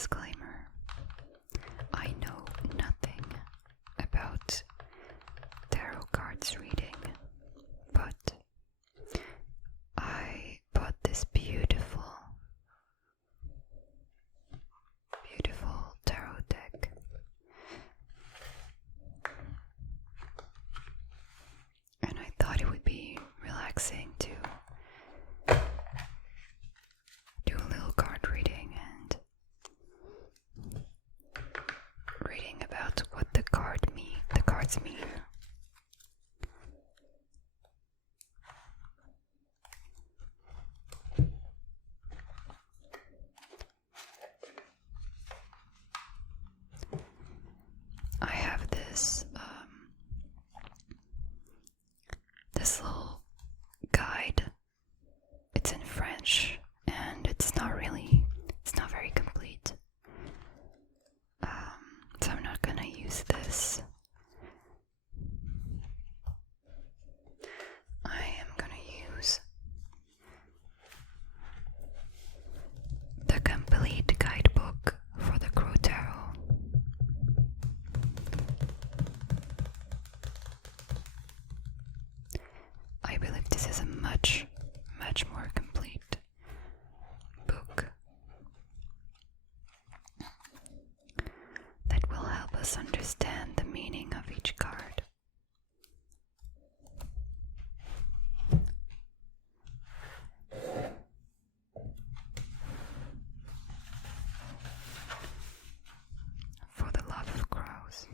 disclaimer. I know nothing about tarot cards reading, but I bought this beautiful tarot deck. And I thought it would be relaxing to do a little card reading and reading about what the cards mean. I have this little guide. It's in French and it's not very complete. So I'm not gonna use this. I am gonna use the complete guidebook for the Crow Tarot. I believe this is a much more complete book that will help us understand the meaning of each card. For the love of crows.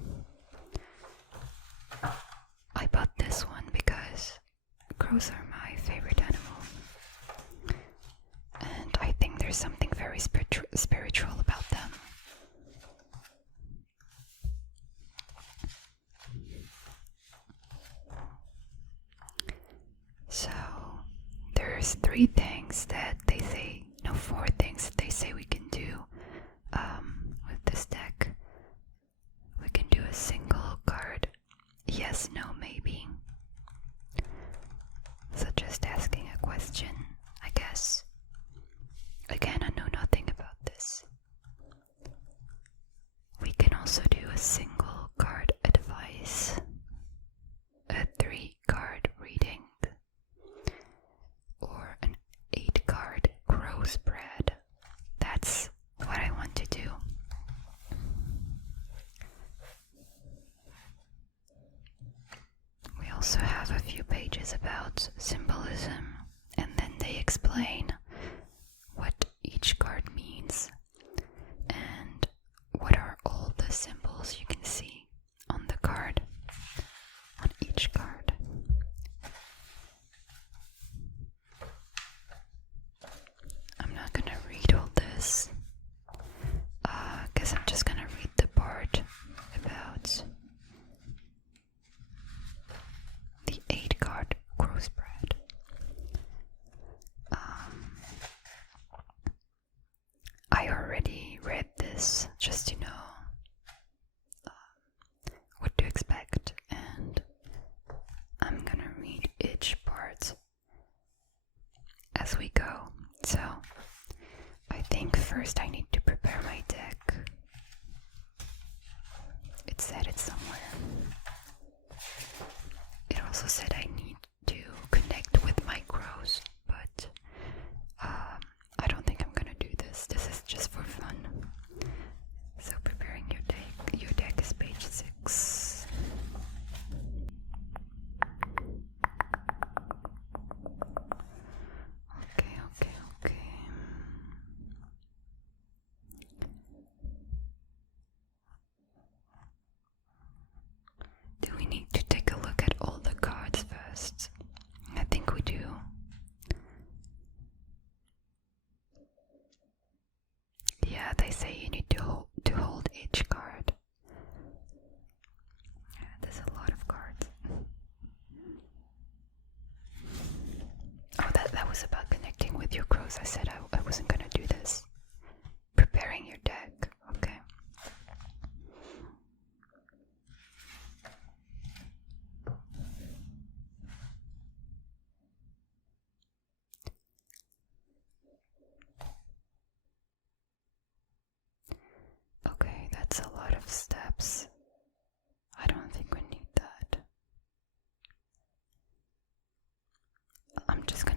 I bought this one because crows are my favorite animal. And I think there's something very spiritual about them. So, there's 4 things that they say we can do with this deck. We can do a single card, yes, no, maybe. So just asking a question, I guess. Again, I know nothing about this. We can also do a single card advice, a 3-card reading, or an 8-card crow spread. That's what I want to do. We also have a few pages about symbolism, and then they explain what each card means and what are all the symbols you can see on the card, on each card. I'm not gonna read all this because I'm just gonna read the part about the 8-card crow spread. I already read this just to know what to expect, and I'm gonna read each part as we go. So I think first I need to prepare my deck. It said it somewhere. It also said I need to connect with my crows, but I don't think I'm gonna do this. This is just for fun. So preparing your deck is page 6. Okay. Do we need to take a look at all the cards first? I think we do. Yeah, they say you need to hold each card. Yeah, there's a lot of cards. Oh, that was about connecting with your crows. I said I wasn't gonna do this. Preparing your deck, okay.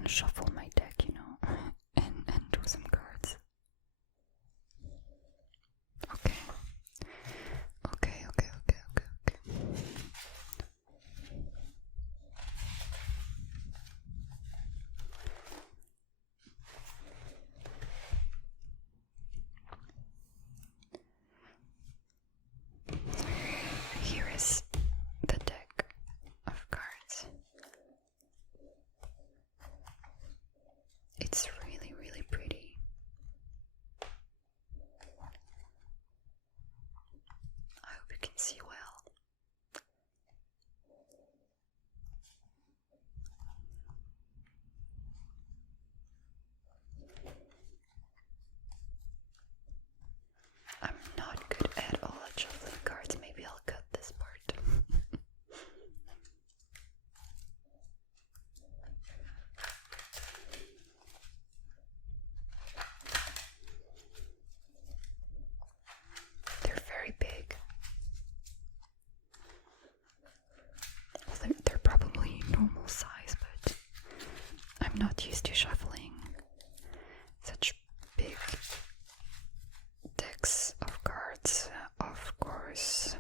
shuffle my deck, you know, and do some cards. Okay. Here is the deck of cards. It's really, really pretty. I hope you can see well. I'm not good at all at shuffling cards. Maybe I'll cut this part. They're very big. They're probably normal size, but I'm not used to shuffling such big decks of cards, of course.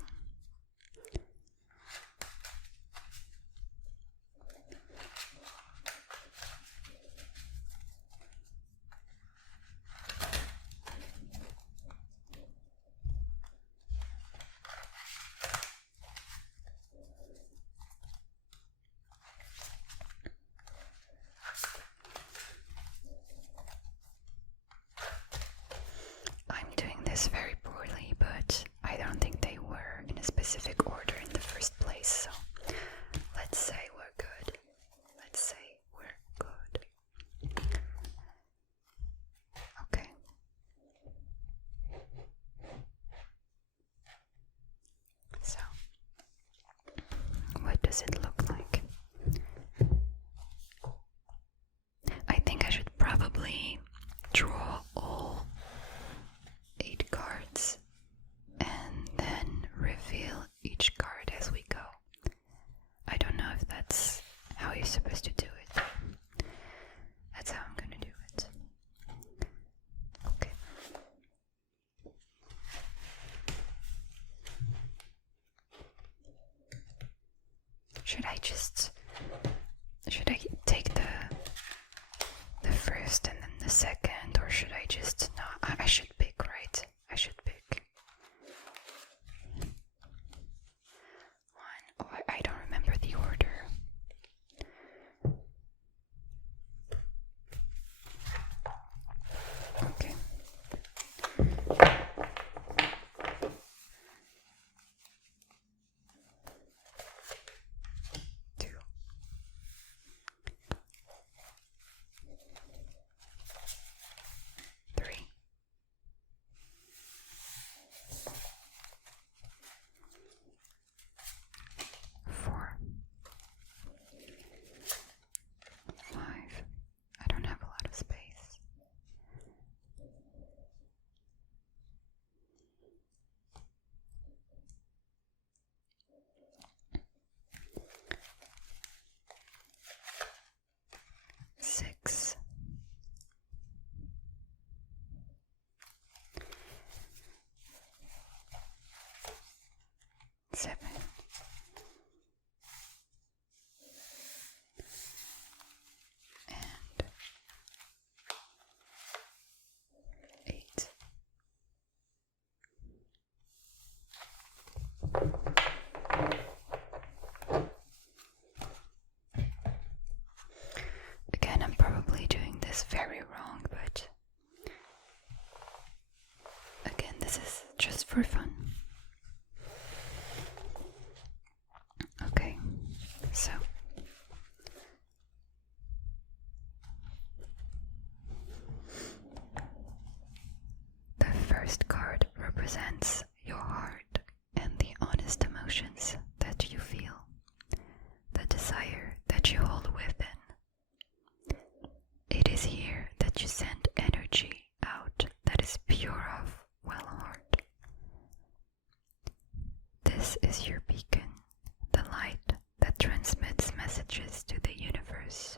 I'm doing this very poorly, but I don't think they were in a specific order in the first place, so let's say we're good. Let's say we're good. Okay. So, what does it look like? I think I should probably draw all 8 cards and then reveal each card as we go. I don't know if that's how you're supposed to do it. That's how I'm gonna do it. Okay. Should I take the first and then the second, or should I just, no, I should pick, right? I should pick one. Oh, I don't remember the order. Okay. 2, 3, 4, 5. I don't have a lot of space. 6, 7, and 8. Again, I'm probably doing this very wrong, but again, this is just for fun. Okay, so the first card represents your heart and the honest emotions that you feel, the desire that you hold within. It is here that you send energy out that is pure of well heart. This is your beacon, the light that transmits messages to the universe.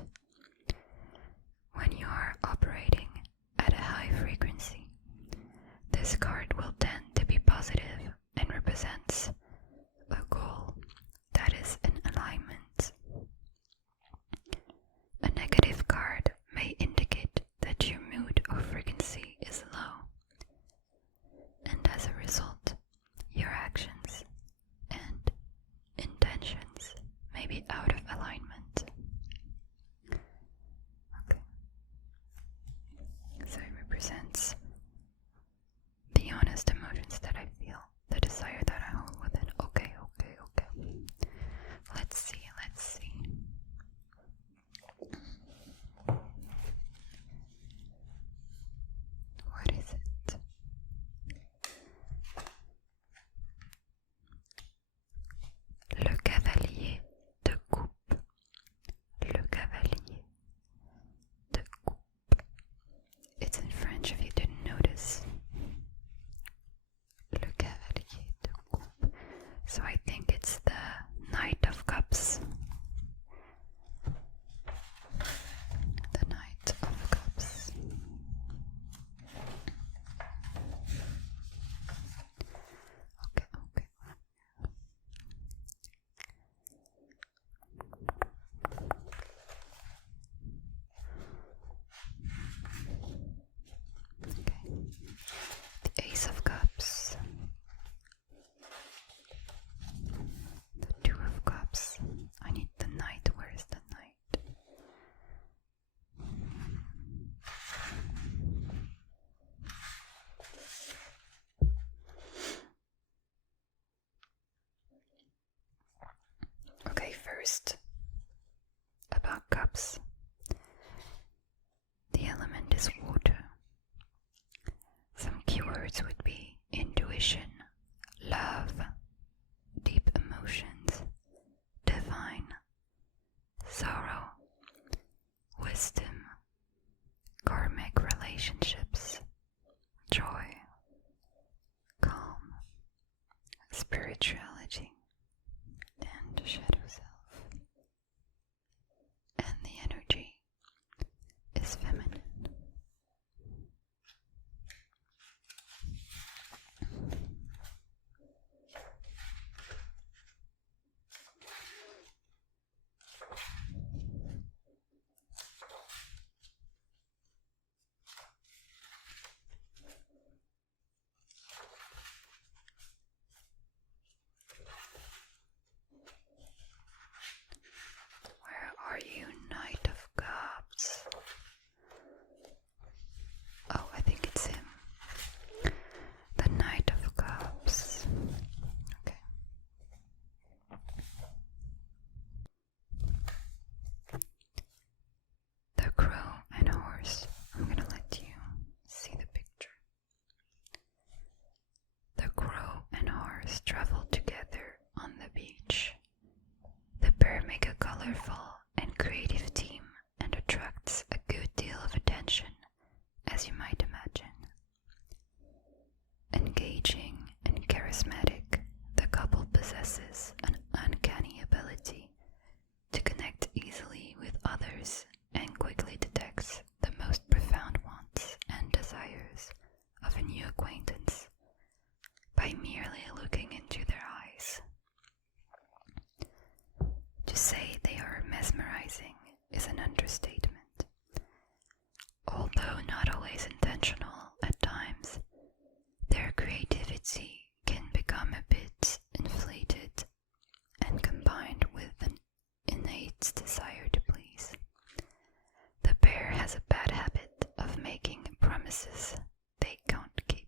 First, about cups. The element is water. Some keywords would be intuition, love, deep emotions, divine, sorrow, wisdom, karmic relationships, joy, calm, spirituality, and shadow self. And the energy is feminine. Where are you, Knight of Cups? Oh, I think it's him. The Knight of Cups. Okay. The crow and horse. I'm gonna let you see the picture. The crow and horse travel together on the beach. The pair make a colorful and creative team and attracts a good deal of attention, as you might imagine. Engaging and charismatic, the couple possesses an uncanny ability to connect easily with others and quickly detects the most profound wants and desires of a new acquaintance by merely looking into their eyes. To say they are mesmerizing is an understatement. Although not always intentional at times, their creativity can become a bit inflated and combined with an innate desire to please. The pair has a bad habit of making promises they can't keep.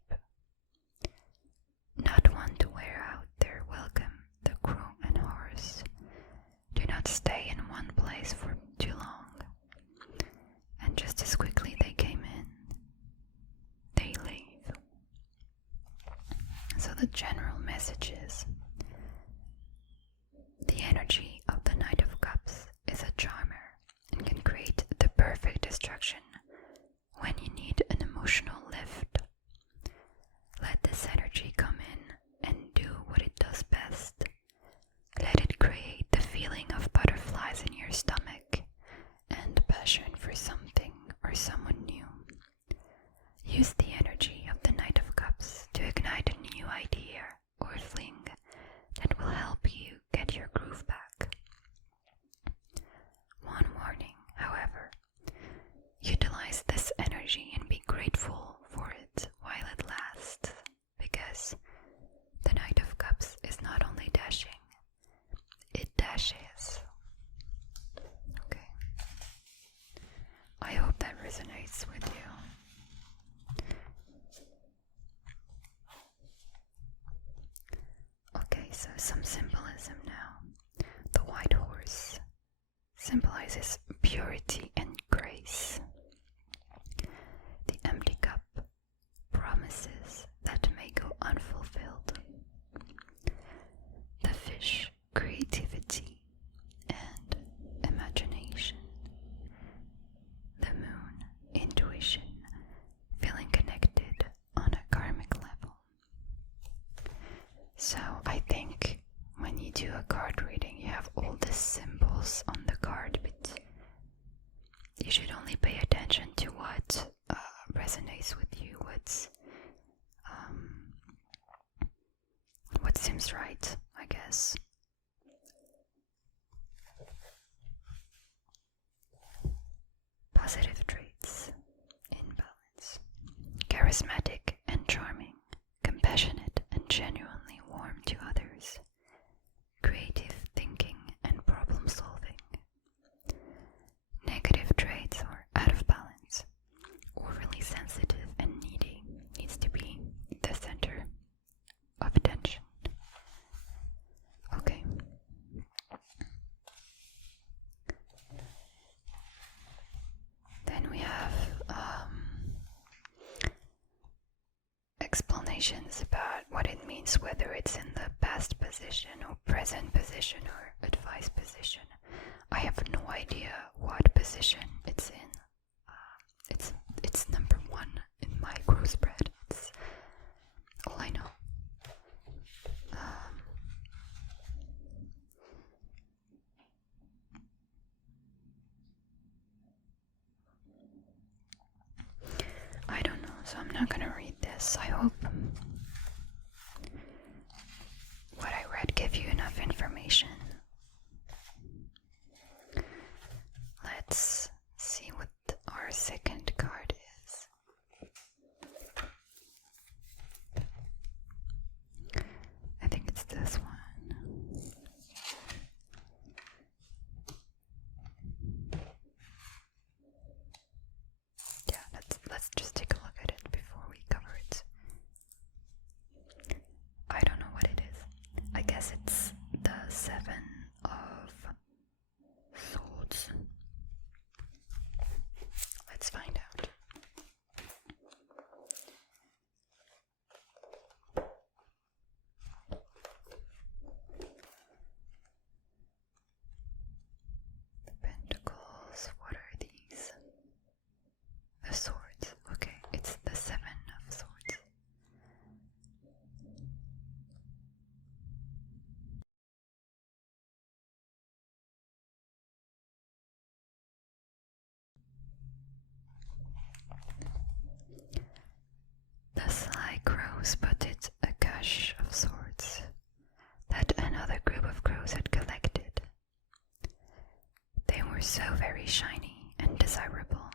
Not one to wear out their welcome, the crow and horse do not stay in one place for too long, and just as quickly they came in, they leave. So the general message is, the energy of the Knight of Cups is a charmer and can create the perfect distraction when you need an emotional lift. Let this energy come in and do what it does best. Let it create the feeling of butterflies in your stomach and passion for something or someone new. Use the energy of the Knight of Cups to ignite a new idea or fling that will help you get your groove back. One warning, however, utilize this energy and be grateful for it while it lasts, because the Knight of Cups is not only dashing, it dashes. Okay. I hope that resonates with you. Okay, so some symbolism now. The white horse symbolizes purity and grace. The empty cup promises that may go unfulfilled. The fish, creativity and imagination. The moon, intuition, feeling connected on a karmic level. So I think when you do a card reading, you have all the symbols on the card, but you should only pay attention to what resonates with you, what seems right, I guess. Positive traits in balance. Charismatic and charming, compassionate and genuinely warm to others, creative thinking and problem solving. Negative traits are out of balance, overly sensitive and needy, needs to be the center of attention. definitions about what it means, whether it's in the past position or present position or advice position. I have no idea what position it's in. It's number 1 in my growth spread. It's all I know. I don't know, so I'm not gonna read this. I hope what I read gave you enough information. Let's see what our second card is. I think it's this one. Yeah, let's just take a look at it before we cover it. I don't know what it is. I guess it's the 7 of Swords. Let's find out. The Pentacles, what are these? The Swords. Okay, it's the 7 of Swords. The sly crow spotted a cache of swords that another group of crows had collected. They were so very shiny and desirable,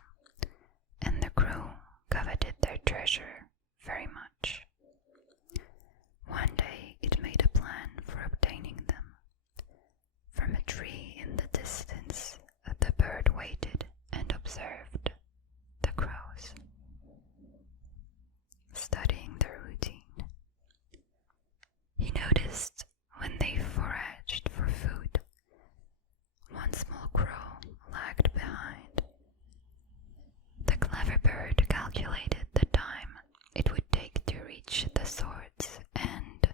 and the crow coveted their treasure very much. One day it made a plan for obtaining them. From a tree in the distance, the bird waited and observed the crows, studying their routine. He noticed when they foraged for food, one small crow lagged behind. The clever bird calculated the time it would take to reach the swords and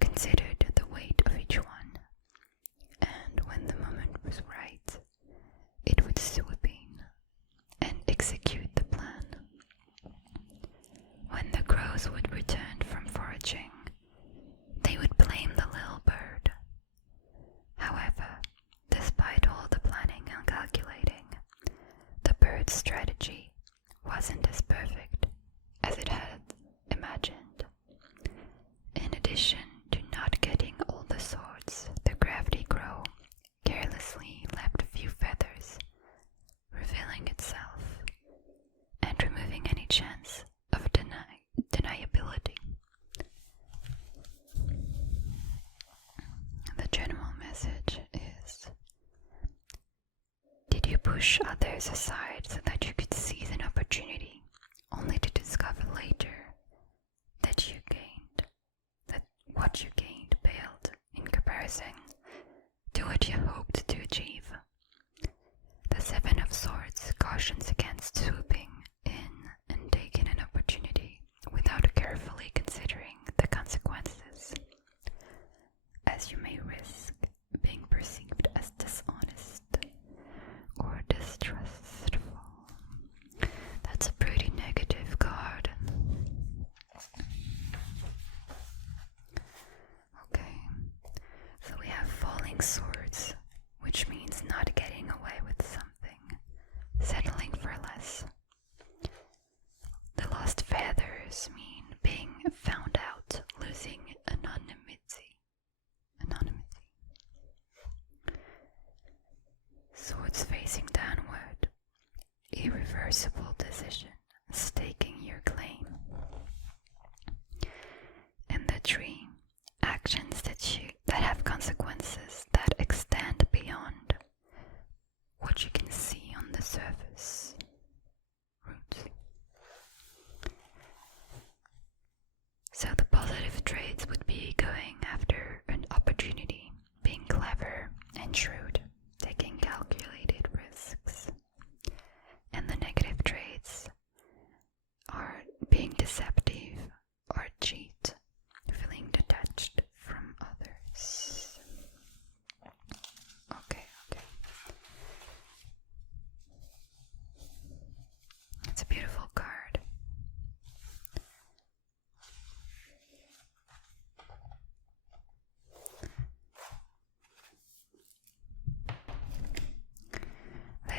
considered the weight of each one, and when the moment was right, it would swoop in and execute the plan. When the crows would return from foraging, they would blame the little bird. However, despite all the planning and calculating, the bird's strategy wasn't as perfect as it had imagined. In addition to not getting all the swords, the crafty crow carelessly left a few feathers, revealing itself and removing any chance of deniability. The general message is: did you push others aside so that you could seize an opportunity, only to discover later that what you gained paled in comparison to what you hoped to achieve? The 7 of Swords cautions against swooping in and taking an opportunity without carefully considering the consequences, as you may risk being perceived as dishonest or distrustful. That's a pretty negative card. Okay, so we have falling swords, which means not getting away with something, settling for less. The lost feathers mean being found out, losing anonymity. Swords facing downward, irreversible decision, staking your claim. And the tree, actions that have consequences that extend beyond what you can see on the surface. Roots. So the positive traits would be going after an opportunity, being clever and shrewd, taking calculated risks. And the negative traits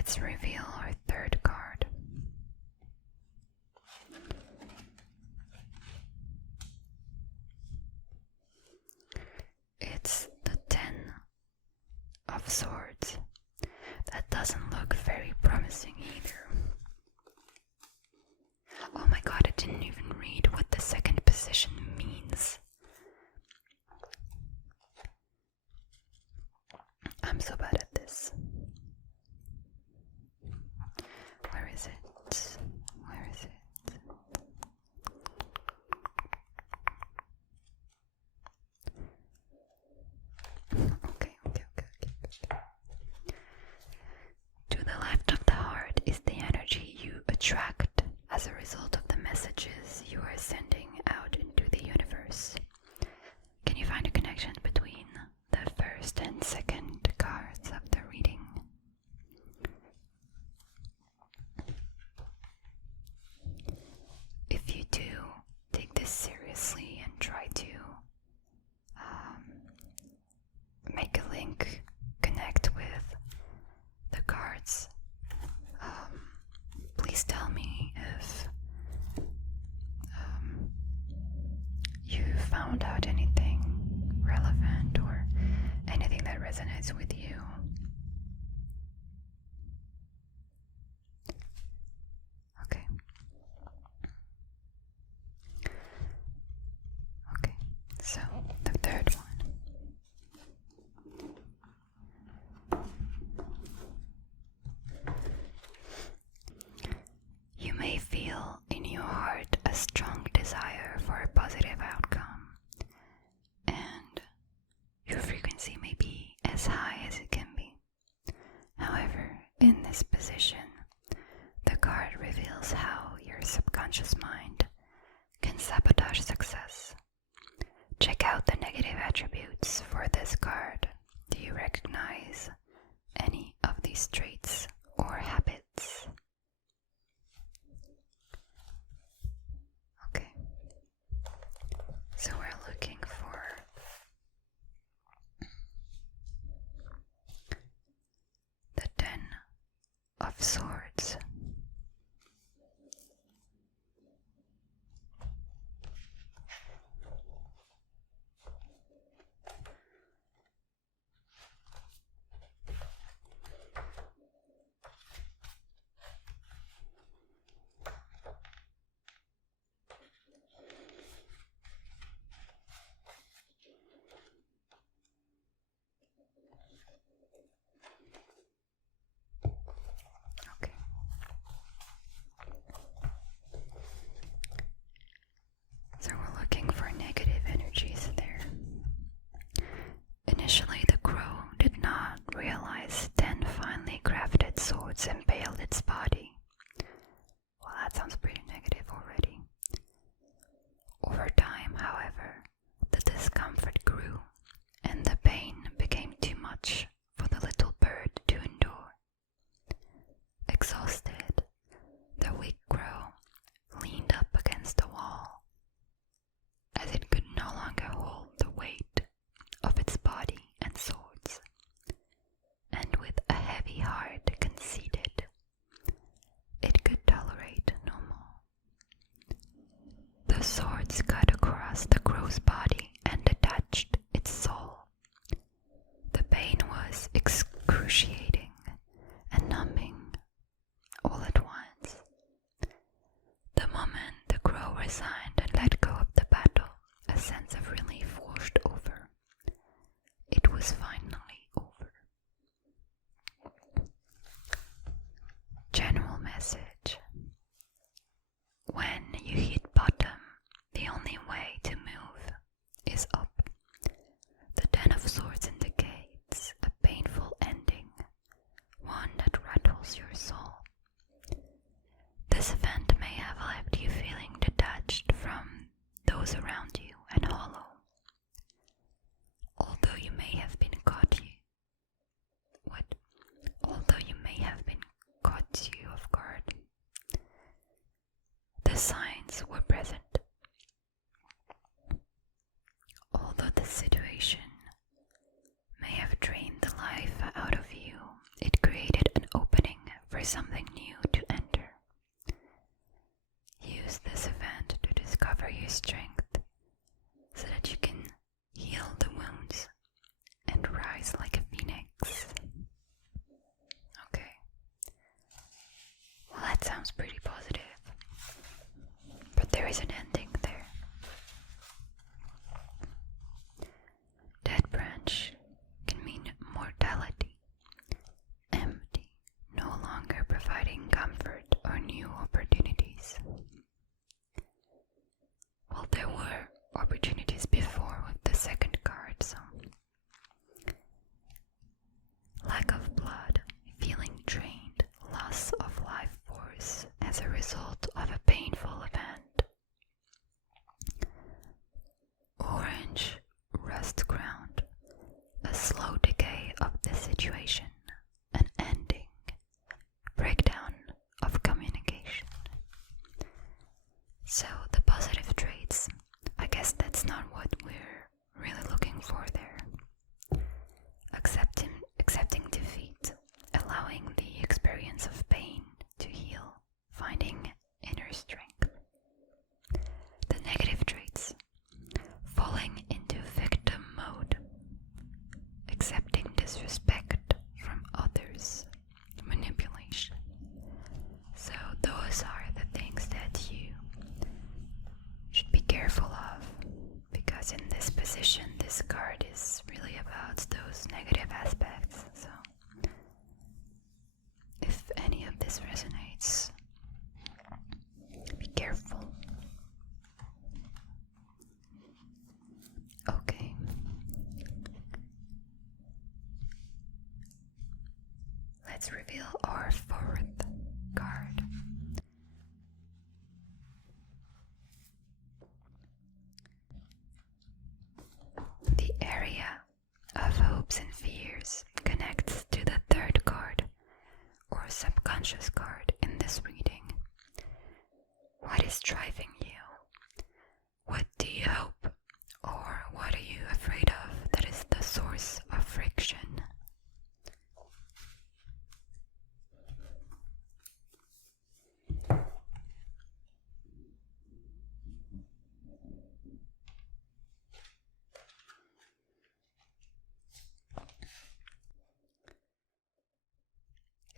let's reveal our third card. It's the 10 of Swords. That doesn't look very promising either. Oh my god, I didn't even read what the second position means. I'm so bad at this. Where is it? Where is it? Okay. To the left of the heart is the energy you attract as a result of the messages you are sending out into the universe. Can you find a connection between the first and second cards of the reading? If you do, take this seriously and try to make a link, connect with the cards. Please tell me if you found out anything relevant or anything that resonates with you. Okay. Okay, so the third one. You may feel in your heart a strong desire for a positive outcome, and your frequency may be as high as it can be. However, in this position, the card reveals how your subconscious mind can sabotage success. Check out the negative attributes for this card. Do you recognize any of these traits or habits? Okay, so we're looking for the 10 of Swords. Okay. So we're looking for negative energies there. Initially, the crow did not realize 10 finely crafted swords impaled its body. Well, that sounds pretty negative already. Over time, however, the discomfort grew and the pain became too much for the little bird to endure. Exhausted, the weak crow leaned up against the wall, as it could no longer hold the weight of its body and swords, and with a heavy heart conceded, it could tolerate no more. The swords cut across the crow's body and detached its soul. The pain was excruciating and numbing all at once. The moment the crow resigned and let go of the battle, a sense of relief washed over. It was finally over. General message. When you hit bottom, the only way to move is up. The 10 of Swords indicates a painful ending, one that rattles your soul. This event may have left you feeling detached from those around you and hollow. Although you may have been caught off guard, the signs were present. Although the situation may have drained the life out of you, it created an opening That sounds pretty positive. But there is an ending there. Dead branch can mean mortality, empty, no longer providing comfort or new opportunities. Well, there were opportunities before with the second card, so lack of blood, feeling drained, loss of life force as a result of a painful event. Orange, rust ground, a slow decay of the situation, an ending, breakdown of communication. So the positive traits, I guess that's not what we're really looking for there. Accepting defeat, allowing the experience of pain to heal, finding inner strength. The negative traits, falling into victim mode, accepting disrespect from others, manipulation. So those are the things that you should be careful of, because in this position this card is really about those negative aspects. So if any of this resonates, be careful. Okay. Let's reveal our fourth card. The area of hopes and fears connects to the third card, or subconscious card in this reading. What is driving you? What do you hope? Or what are you afraid of that is the source of friction?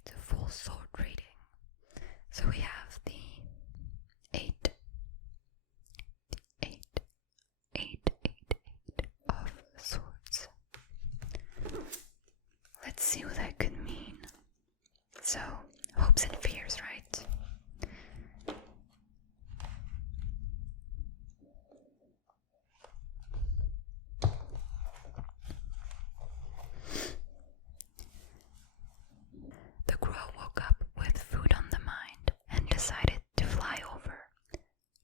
It's a full sword reading. So we have the eight of swords. Let's see what that could mean. So, hopes and fears, right? The crow woke up with food on the mind and decided to fly over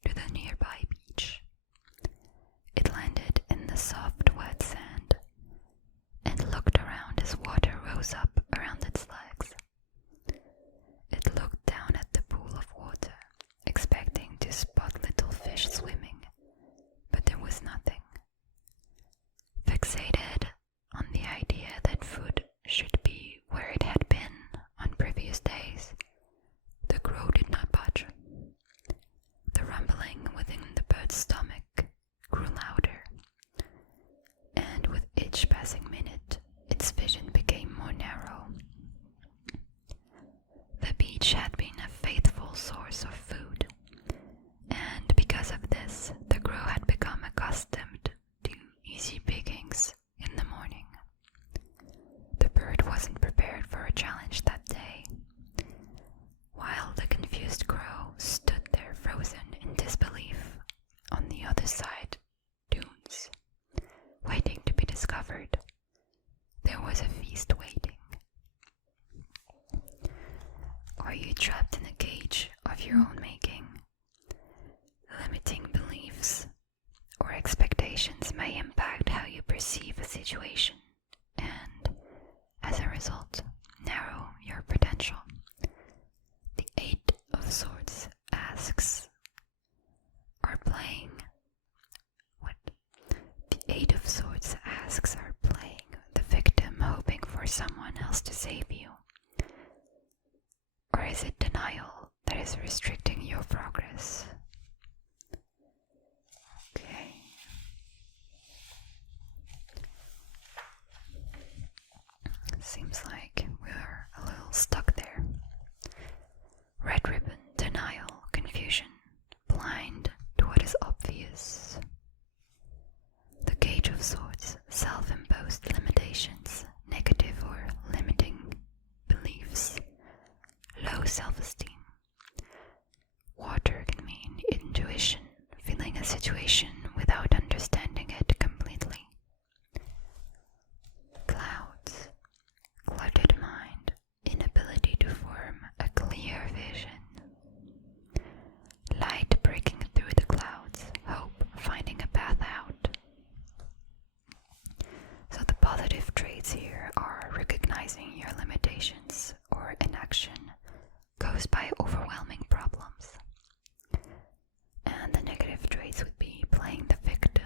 to the nearby beach. It landed in the soft, wet sand and looked around as water rose up around its legs. It looked down at the pool of water, expecting to spot little fish swimming, but there was nothing. Fixated on the idea that food should be where it had been on previous days, the crow did not budge. The rumbling within the bird's stomach grew louder, and with each passing minute, its vision became more narrow. The beach had been a faithful source of food, and because of this, the crow had become accustomed to easy pickings in the morning. The bird wasn't prepared for a challenge that day. While the confused crow stood there frozen in disbelief on the other side dunes, waiting to be discovered, there was a feast waiting. Are you trapped in a cage of your own making? Limiting beliefs or expectations may impact how you perceive a situation and, as a result, narrow your potential. The Eight of Swords asks, are playing what? The Eight of Swords asks are playing the victim, hoping for someone else to save you. Or is it denial that is restricting your progress? Okay. Seems like we're a little stuck there. Red ribbon. self-esteem. Water can mean intuition, feeling a situation without understanding it completely. Clouds, cluttered mind, inability to form a clear vision. Light breaking through the clouds, hope finding a path out. So the positive traits here are recognizing your limitations or inaction caused by overwhelming problems. And the negative traits would be playing the victim.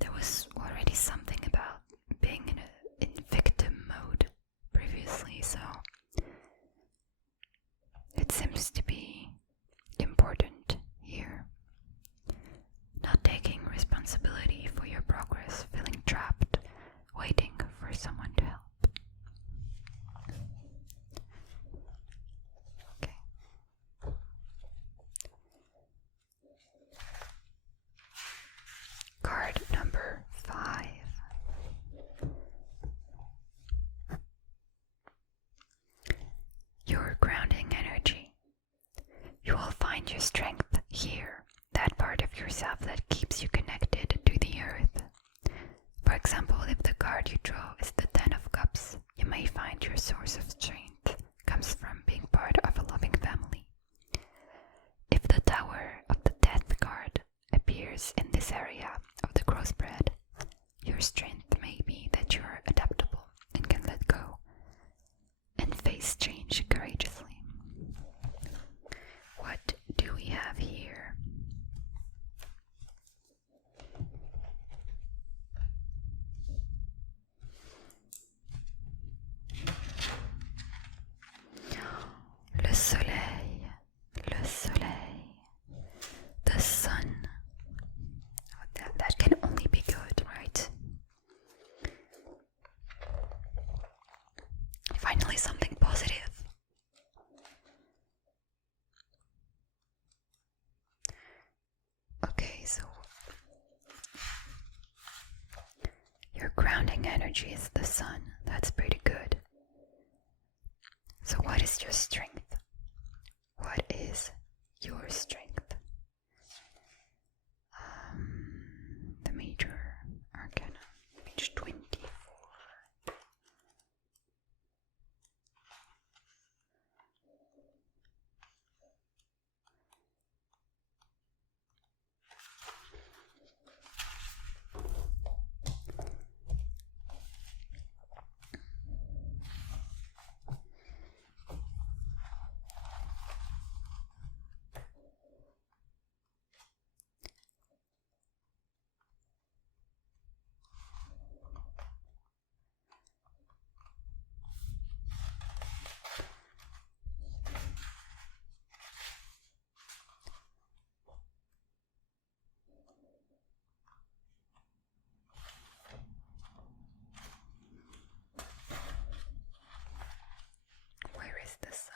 There was already something about being in victim mode previously, so it seems to be important here. Not taking responsibility for your progress, feeling trapped, waiting for someone to help. Okay. Card number 5. Your grounding energy. You will find your strength here, that part of yourself that keeps you connected to the earth. For example, if the card you draw is the Ten of Cups, you may find your source of strength comes from being part of a loving family. If the Tower of the Death card appears in this area of the crossbred, your strength may be that you are adaptable and can let go and face change courageously. What do we have here? Le soleil, the sun. That can only be good, right? Finally, something positive. Okay, so your grounding energy is the sun. That's pretty good. So what is your strength? What is your strength? The major arcana, page 24. The sun.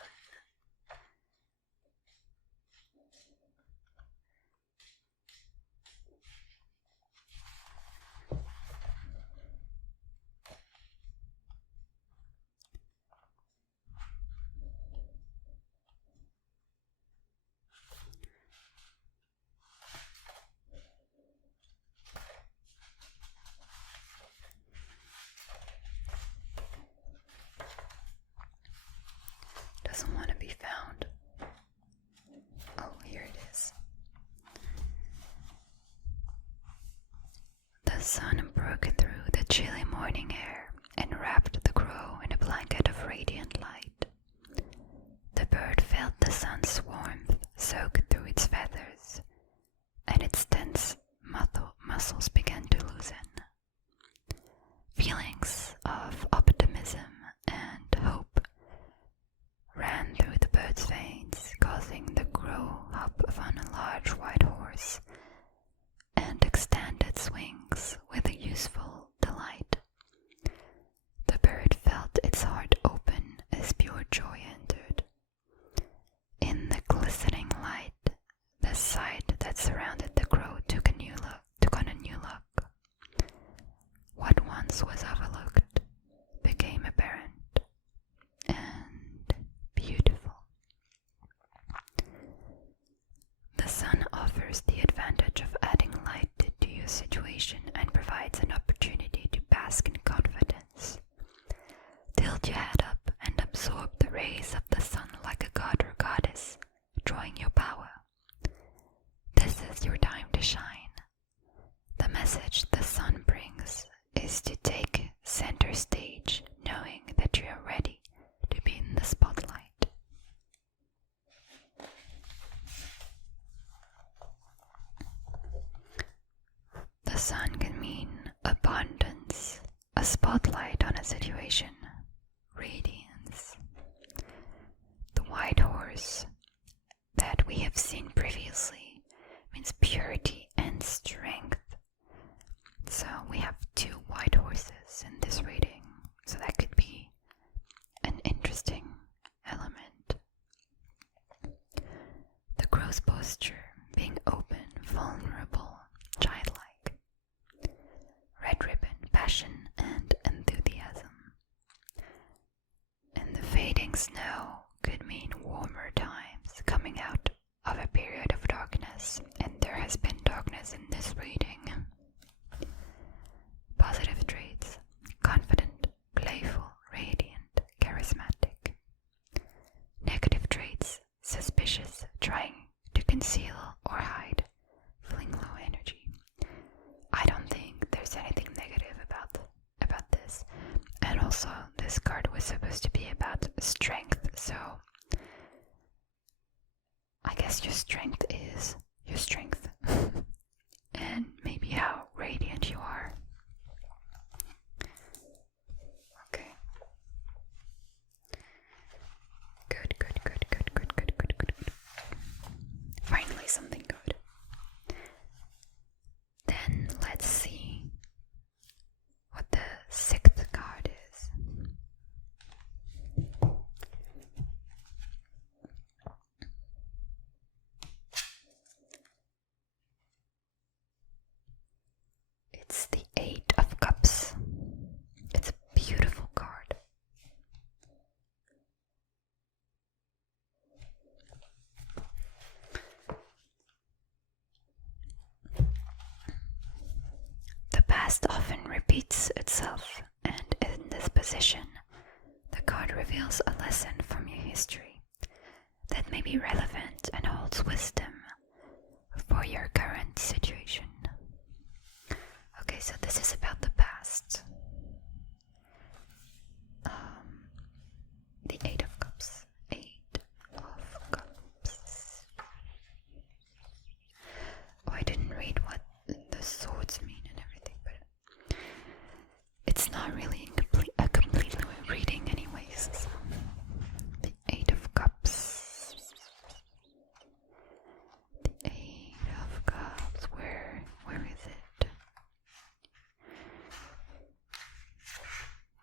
Doesn't want to be found. Oh, here it is. The sun broke through the chilly morning air and wrapped the crow in a blanket of radiant light. The bird felt the sun's warmth soak through its feathers, and its tense muscles began to loosen. Feelings of optimism and hope ran through the bird's veins, causing the crow hop upon a large white horse and extend its wings with a advantage of adding light to your situation and provides an opportunity to bask in confidence. Tilt your head up and absorb the rays of the sun like a god or goddess, drawing your power. This is your time to shine. The message the sun brings is to take center stage, knowing that you are ready to be in the spotlight. The sun can mean abundance, a spotlight on a situation, radiance. The white horse that we have seen previously means purity and strength. So we have 2 white horses in this reading, so that could be an interesting element. The crow's posture being open, vulnerable, childlike. Red ribbon, passion and enthusiasm. And the fading snow could mean warmer times coming out of a period of darkness, and there has been darkness in this reading. Positive traits: confident, playful, radiant, charismatic. Negative traits: suspicious, trying to conceal or hide, feeling low energy. I don't think there's anything negative about this. And also, this card was supposed to be about strength, so I guess your strength is your strength. And maybe how radiant you are. Okay. Good. Finally something good. Then let's see what the 6th card is. It's the 8 of Cups. It's a beautiful card. The past often repeats itself, and in this position, the card reveals a lesson from your history that may be relevant and holds wisdom for your current situation. Okay, so this is about the past. The 8 of Cups. 8 of Cups. Oh, I didn't read what the swords mean and everything, but it's not really a complete reading anyways. So. The 8 of Cups. The 8 of Cups. Where is it?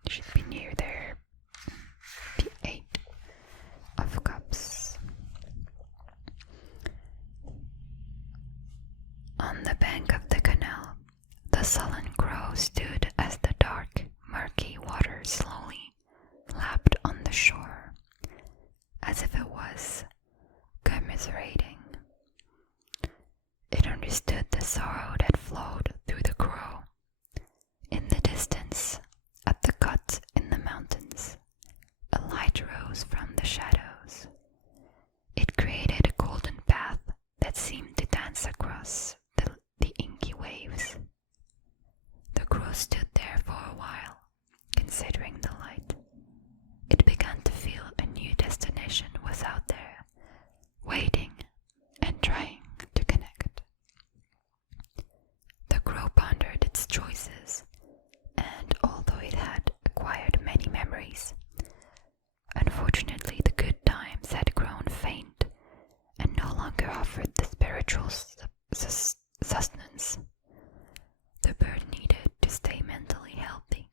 It should be near there. The 8 of Cups. On the bank of the canal, the sullen crow stood as the dark, murky water slowly lapped on the shore, as if it was commiserating. It understood the sorrow that flowed through the crow. In the distance, at the cut in the mountains, a light rose from the shadows. It created a golden path that seemed to dance across the inky waves. The crow stood there for a while, considering the light. It began to feel a new destination was out there, waiting and trying to connect. The crow pondered its choices, and although it had acquired many memories, unfortunately the good times had grown faint and no longer offered the spiritual sustenance the bird needed to stay mentally healthy.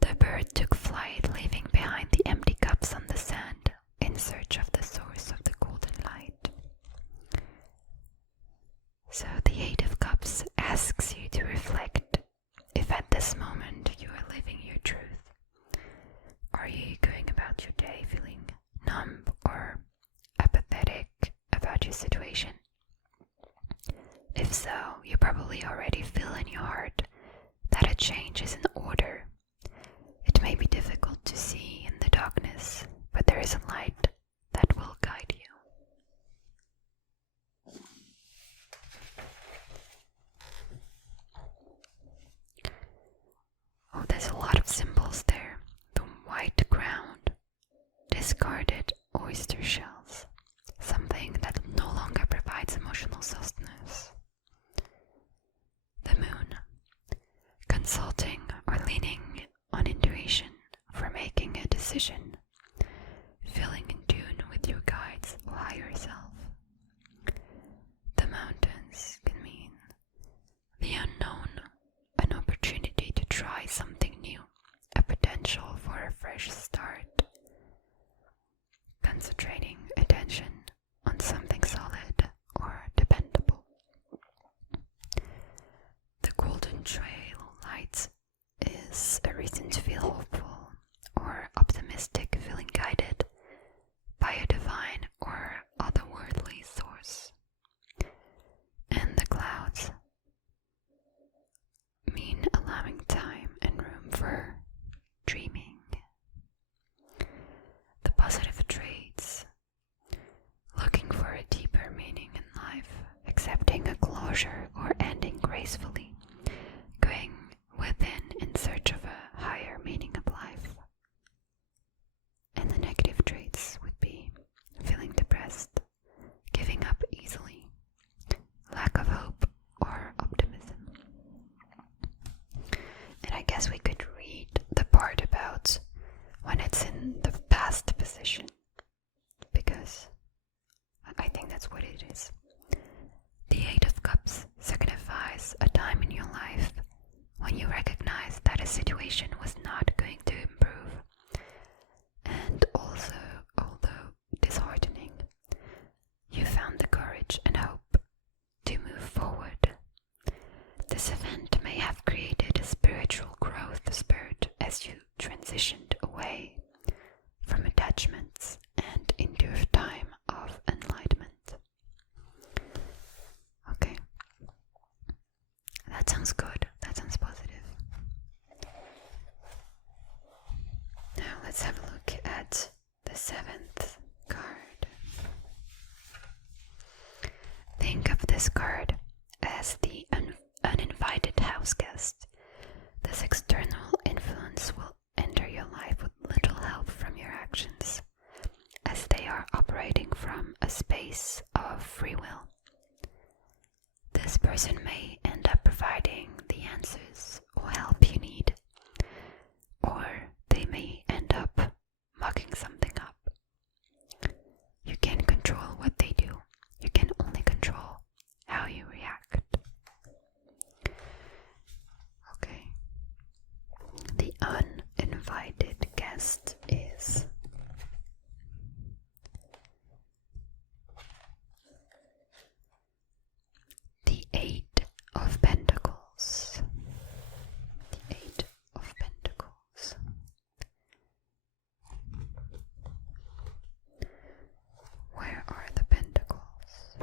The bird took flight, leaving behind the empty cups on the sand in search of the source of the golden light. So the 8 of Cups asks you to reflect if at this moment you are living your truth. Are you going about your day feeling numb or apathetic about your situation? so, you probably already feel in your heart that a change is in order. It may be difficult to see in the darkness, but there is a light that will guide you. Oh, there's a lot of symbols there. The white ground, discarded oyster shells, something that no longer provides emotional sustenance. The moon, consulting or leaning on intuition for making a decision, feeling in tune with your guides or higher self. The mountains can mean the unknown, an opportunity to try something new, a potential for a fresh start. Concentrating attention on something solid or dependable. The golden trail light is a reason to feel hopeful or optimistic, feeling guided by a divine or otherworldly source. And the clouds mean allowing time and room for dreaming. The positive traits, looking for a deeper meaning in life, accepting a closure or ending gracefully, going within in search of a higher meaning of life. And the negative traits would be feeling depressed, giving up easily, lack of hope or optimism. And I guess we could read the part about when it's in the past position, because I think that's what it is. The Eight of Cups signifies a time in your life when you recognize that a situation was not going to improve, and also, although disheartening, you found the courage and hope to move forward. This event may have created a spiritual growth spurt as you transitioned away from attachments and into a time of enlightenment. Okay, that sounds good. That sounds positive. Now let's have a look at the 7th card. Think of this card as the uninvited house guest. This external influence will enter your life with little help from your actions, as they are operating from a space of free will. This person may end up providing the answers or help you need, or they may end up mucking something up. You can't control what they do. You can only control how you react. Okay. The uninvited guest is the Eight of Pentacles. The Eight of Pentacles. Where are the pentacles?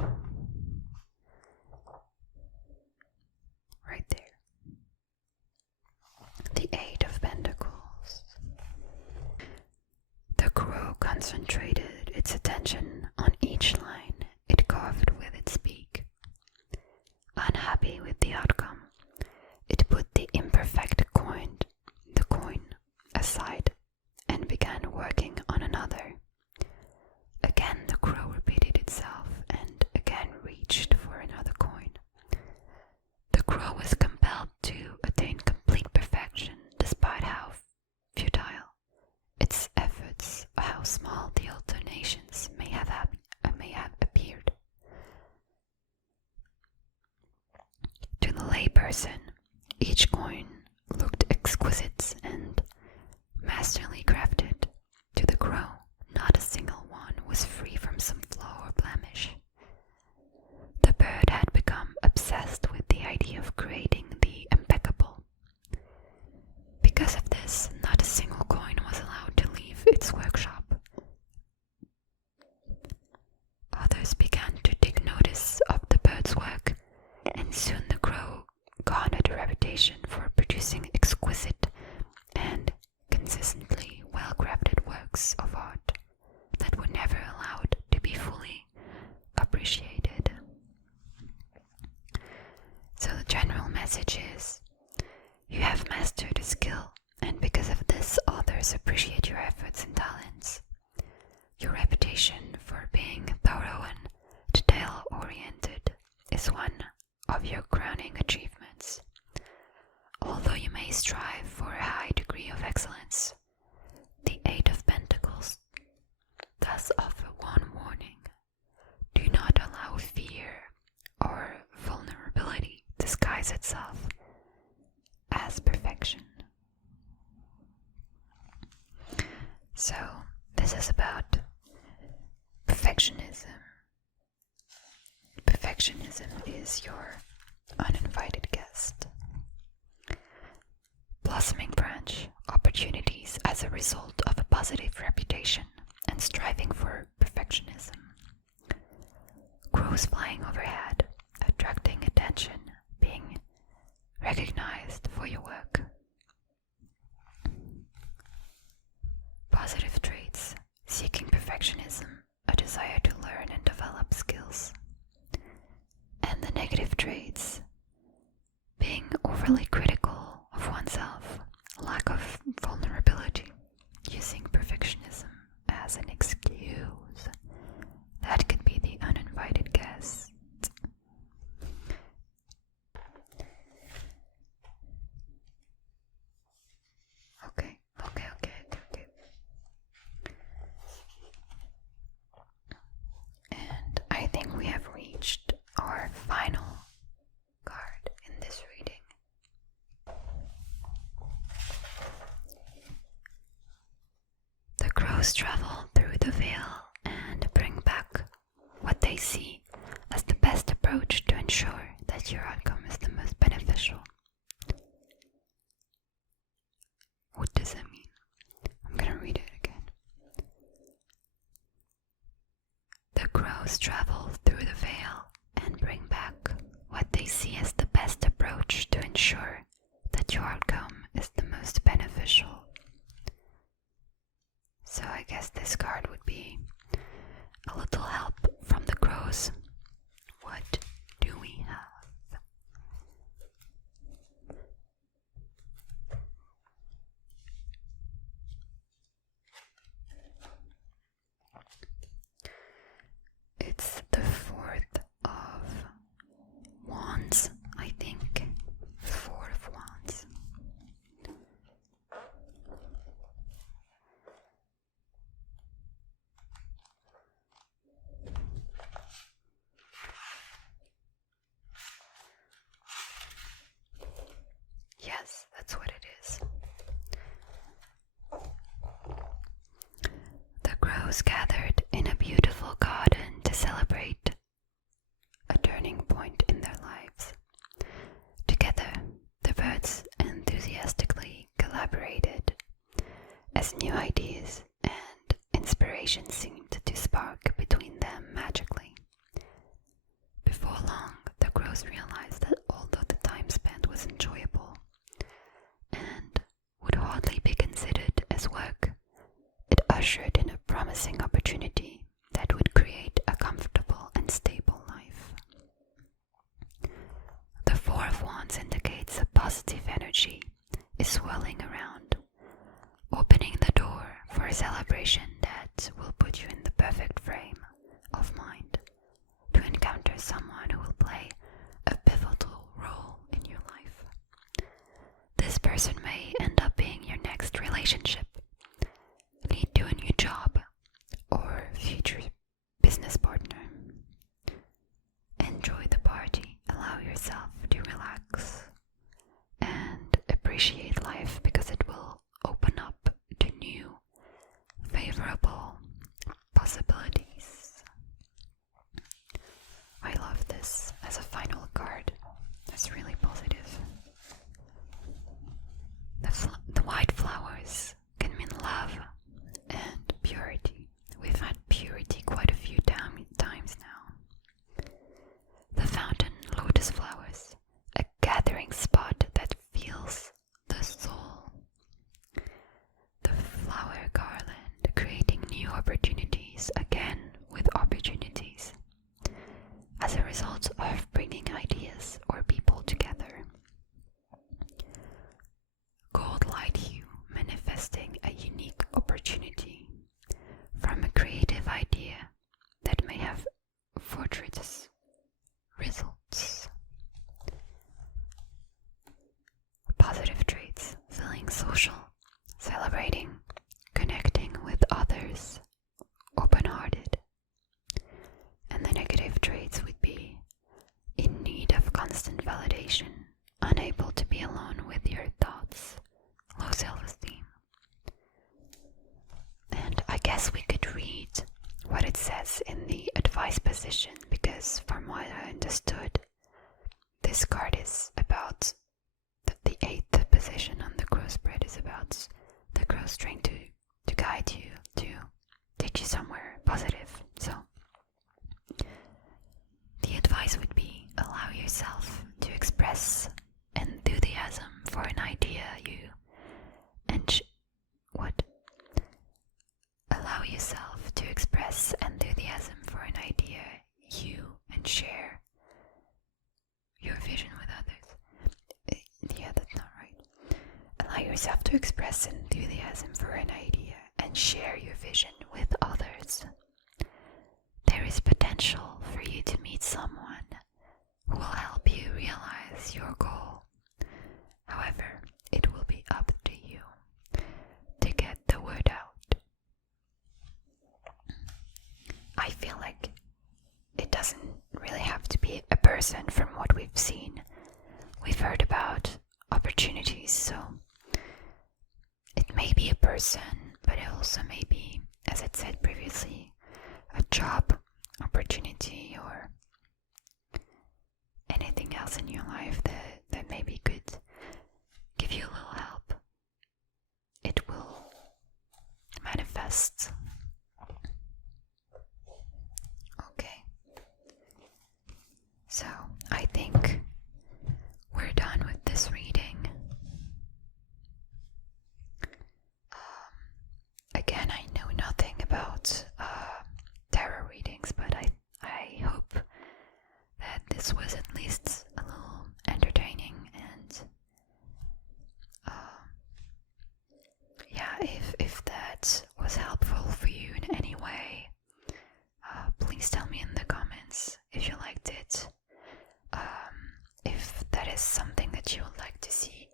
Right there. The Eight of Pentacles. The crow concentrated its attention on each line it carved with its beak. Unhappy with the outcome, it put the imperfect coin aside and began working on another. Again the crow repeated itself and again reached for another coin. The crow was compelled to attain complete perfection despite how futile its efforts, how small the alternations may have appeared. To the layperson, each coin looked exquisite and masterly crafted. To the crow, not a single one was free from some flaw or blemish. The bird had become obsessed with the idea of creating the impeccable. Because of this, not a single coin was allowed to leave its workshop. Others began to take notice of the bird's work and others appreciate your efforts and talents. Your reputation for being thorough and detail-oriented is one of your crowning achievements. Although you may strive for a high degree of excellence, the Eight of Pentacles does offer one warning. Do not allow fear or vulnerability disguise itself as perfection. So, this is about perfectionism. Perfectionism is your uninvited guest. Blossoming branch, opportunities as a result of a positive reputation and striving for perfectionism. Crows flying overhead, attracting attention, being recognized for your work. Positive traits, seeking perfectionism, a desire to learn and develop skills. And the negative traits, being overly critical of oneself, lack of vulnerability, using perfectionism as an excuse. That could be the uninvited guest. Okay. And I think we have reached our final card in this reading. The crows travel through the veil and bring back what they see as the best approach to ensure that your outcome is the most beneficial. What does that mean? I'm gonna read it again. The crows travel through the veil and bring back what they see as the best approach to ensure that your outcome is the most beneficial. So I guess this card would be a little help from the crows. What do we have? It's the Fourth of Wands, I think. Four of Wands. Yes, that's what it is. The crows gathered in a beautiful garden to celebrate a turning point in their lives. Together, the birds enthusiastically collaborated as new ideas and inspiration seemed to spark between them magically. Before long, the crows realized that although the time spent was enjoyable and would hardly be considered as work, it ushered in a promising opportunity that would create a comfortable and stable life. The Four of Wands indicates a positive energy is swirling around, opening the door for a celebration that will put you in the perfect frame of mind to encounter someone who will play a pivotal role in your life. This person may end up being your next relationship, lead to a new job, or future business partner. Enjoy the party, allow yourself to relax and appreciate life because it will open up to new, favorable possibilities. I love this as a final card. It's really positive. The white flowers can mean love and purity. We've had purity quite a few times now. The fountain lotus flowers, a gathering spot that feels the soul. The flower garland, creating new opportunities, again with opportunities, as a result of bringing ideas or people together. Gold light hue, manifesting a unique guess we could read what it says in the advice position, because from what I understood, this card is about the 8th position on the crow spread is about the crows trying to guide you, to take you somewhere positive. So the advice would be, allow yourself to express enthusiasm for an idea allow yourself to express enthusiasm for an idea and share your vision with others. Yeah, that's not right. Allow yourself to express enthusiasm for an idea and share your vision with others. There is potential for you to meet someone who will help you realize your goal. However, it will be up to you to get the word out. I feel like it doesn't really have to be a person. From what we've seen, we've heard about opportunities, so it may be a person, but it also may be, as I said previously, a job opportunity or anything else in your life that maybe could give you a little help. It will manifest. Okay. So I think we're done with this reading. Again, I know nothing about tarot readings, but I hope that this was at least a little entertaining, and yeah, if that was helpful for you in any way, please tell me in the comments if you liked it. If that is something that you would like to see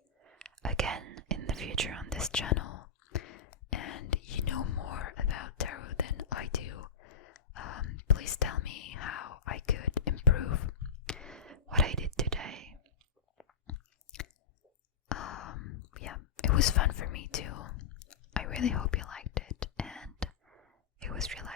again in the future on this channel, and you know more about tarot than I do, please tell me how I could improve what I did today. Yeah, it was fun for me too. I really hope you liked it, and it was relaxing.